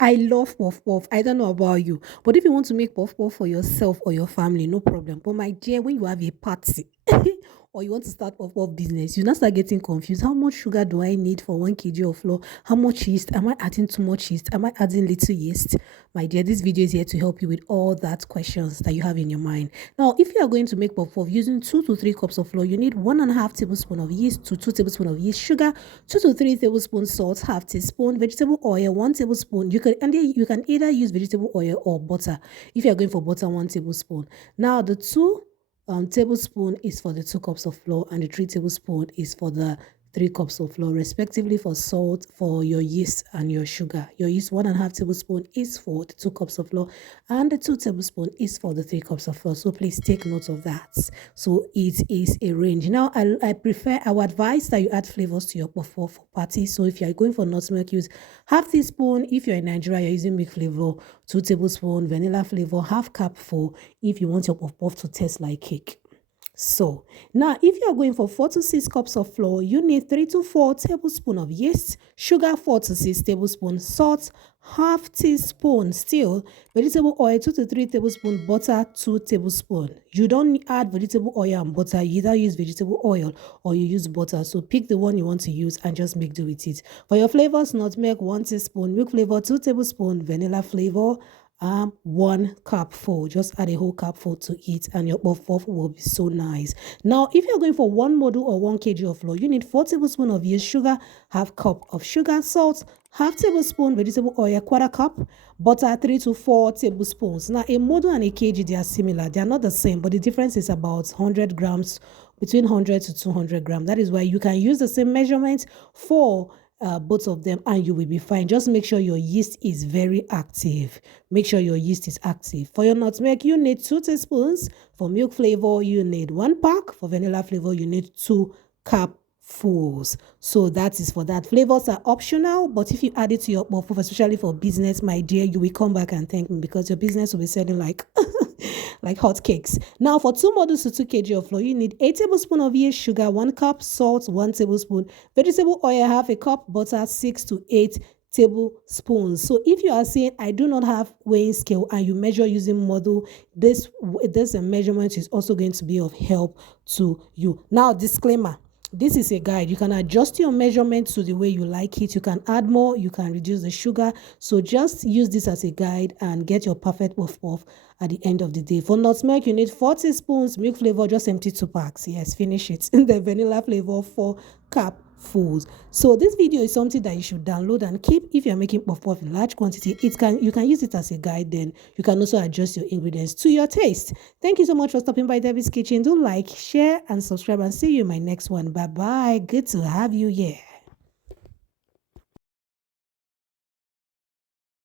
I love puff puff. I don't know about you, but if you want to make puff puff for yourself or your family, no problem. But my dear, when you have a party or you want to start puff puff business, you now start getting confused. How much sugar do I need for 1 kg of flour? How much yeast? Am I adding too much yeast? Am I adding little yeast? My dear, this video is here to help you with all that questions that you have in your mind. Now, if you are going to make puff puff using 2 to 3 cups of flour, you need 1.5 tablespoon of yeast to 2 tablespoons of yeast, sugar, 2 to 3 tablespoons salt, half teaspoon vegetable oil, 1 tablespoon. You can either use vegetable oil or butter. If you are going for butter, 1 tablespoon. Now, the 2 tablespoon is for the 2 cups of flour, and the 3 tablespoon is for the 3 cups of flour, respectively, for salt, for your yeast and your sugar. Your yeast, 1.5 tablespoon is for the 2 cups of flour, and the 2 tablespoon is for the 3 cups of flour. So please take note of that. So it is a range. Now I would advise that you add flavors to your puff puff for parties. So if you are going for nutmeg, use half teaspoon. If you're in Nigeria, you're using milk flavor, 2 tablespoons, vanilla flavor, half cupful if you want your puff puff to taste like cake. So now if you are going for 4 to 6 cups of flour, you need 3 to 4 tablespoons of yeast, sugar 4 to 6 tablespoons, salt half teaspoon, still vegetable oil 2 to 3 tablespoons, butter 2 tablespoons. You don't add vegetable oil and butter. You either use vegetable oil or you use butter. So pick the one you want to use and just make do with it. For your flavors, nutmeg 1 teaspoon, milk flavor 2 tablespoons, vanilla flavor 1 cupful. Just add a whole cupful to it and your puff puff will be so nice. Now if you're going for 1 model or 1 kg of flour, you need 4 tablespoons of yeast, sugar half cup of sugar, salt half tablespoon, vegetable oil 1/4 cup, butter 3 to 4 tablespoons. Now a model and a kg, they are similar, they are not the same, but the difference is about 100 grams, between 100 to 200 grams. That is why you can use the same measurement for both of them and you will be fine. Just make sure your yeast is very active. Make sure your yeast is active. For your nutmeg, you need 2 teaspoons. For milk flavor, you need 1 pack. For vanilla flavor, you need 2 cupfuls. So that is for that. Flavors are optional, but if you add it to your puff puff, especially for business, my dear, you will come back and thank me because your business will be selling like like hot cakes. Now for 2 models to 2 kg of flour, you need 8 tablespoons of yeast, sugar 1 cup, salt 1 tablespoon, vegetable oil half a cup, butter 6 to 8 tablespoons. So if you are saying I do not have weighing scale and you measure using model, this measurement is also going to be of help to you. Now disclaimer, this is a guide. You can adjust your measurement to the way you like it. You can add more, you can reduce the sugar. So just use this as a guide and get your perfect puff puff at the end of the day. For nutmeg, you need 4 teaspoons, milk flavor, just empty 2 packs. Yes, finish it. The vanilla flavor, 4 cupfuls. So this video is something that you should download and keep if you're making puff puff in large quantity. You can use it as a guide, then you can also adjust your ingredients to your taste. Thank you so much for stopping by Debbie's Kitchen. Do like, share, and subscribe, and see you in my next one. Bye bye. Good to have you here.